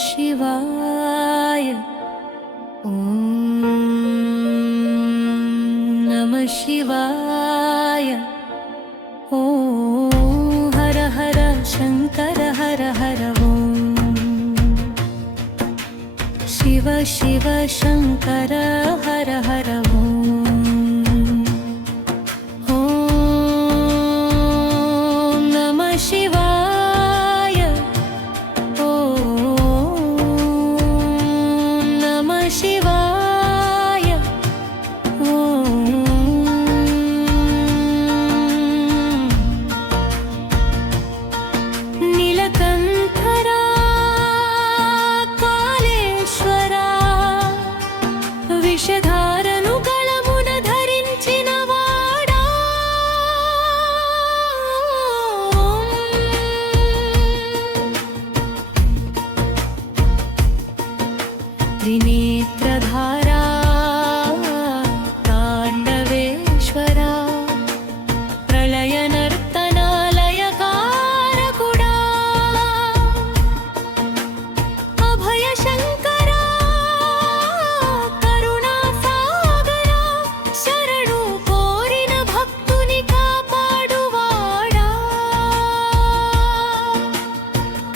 शिवाय नमः शिवाय हर हर शंकर हर हर शिव शिव शंकर हर हर नमः शिवाय नमः शिवाय नीलकंठरा कालेश्वरा विषधारनु गलमुन धरिंचिन वाडा त्रिनेत्रधारा ताण्डवेश्वरा प्रलयनर्तनालयकारकुडा अभयशङ्करा करुणासागरा शरणु कोरिन भक्तुनि कापाडुवाडा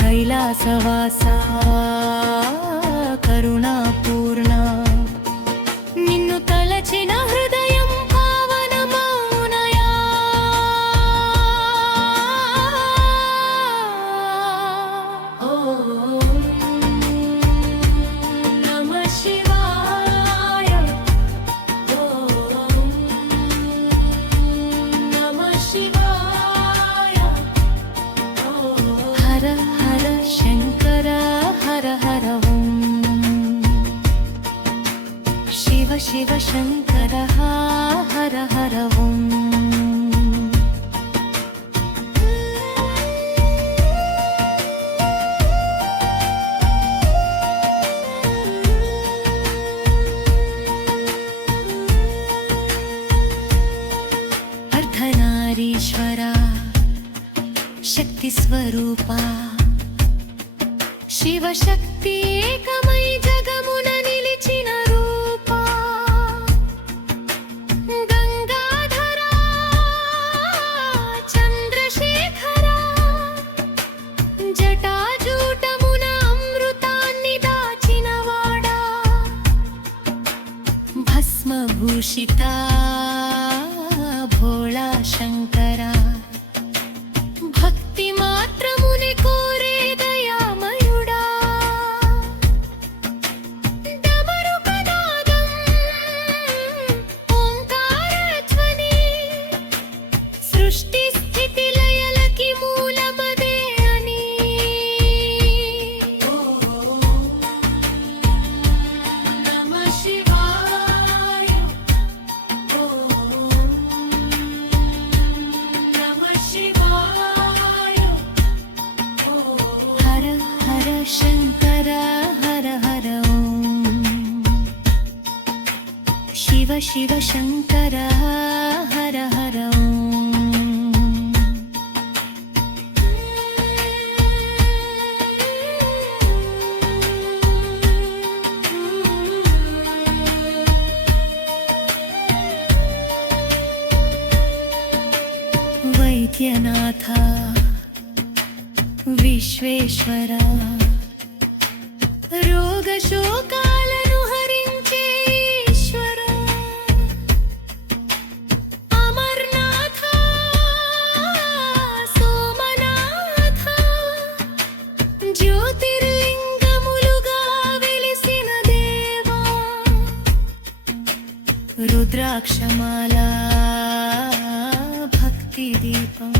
कैलासवासा करुणापूर्णा निन्नु तलचिन हृदयं पावनमौनया नमः शिवाय नमः शिवाय हर हर शंकर हर हर शिव शिव शंकर हर हर अर्धनारीश्वरा शक्ति स्वरूपा शिव शक्ति एकमय जगमुन निलिचिन रूपा गंगाधरा चंद्रशेखरा जटाजूटमुन अमृतान्नि दाचिन वाडा भस्मभूषिता भोळा शंकरा भक्ति मात्रमुने कोरे दयामयुडा डमरुकनादं ओंकारध्वनि सृष्टि स्थिति लयलकी मूलमदे अनि नमः शिवाय नमः शिवाय हर हर शंकर हर हर शिव शिव शंकर हर हर वैद्यनाथ विश्वेश्वरा रोगशोकाలను हरिंचे ईश्वरा अमरनाथ सोमनाथ ज्योतिर्लिंगमुलुगा वेलिसिन देवा रुद्राक्षमाला भक्ति दीपं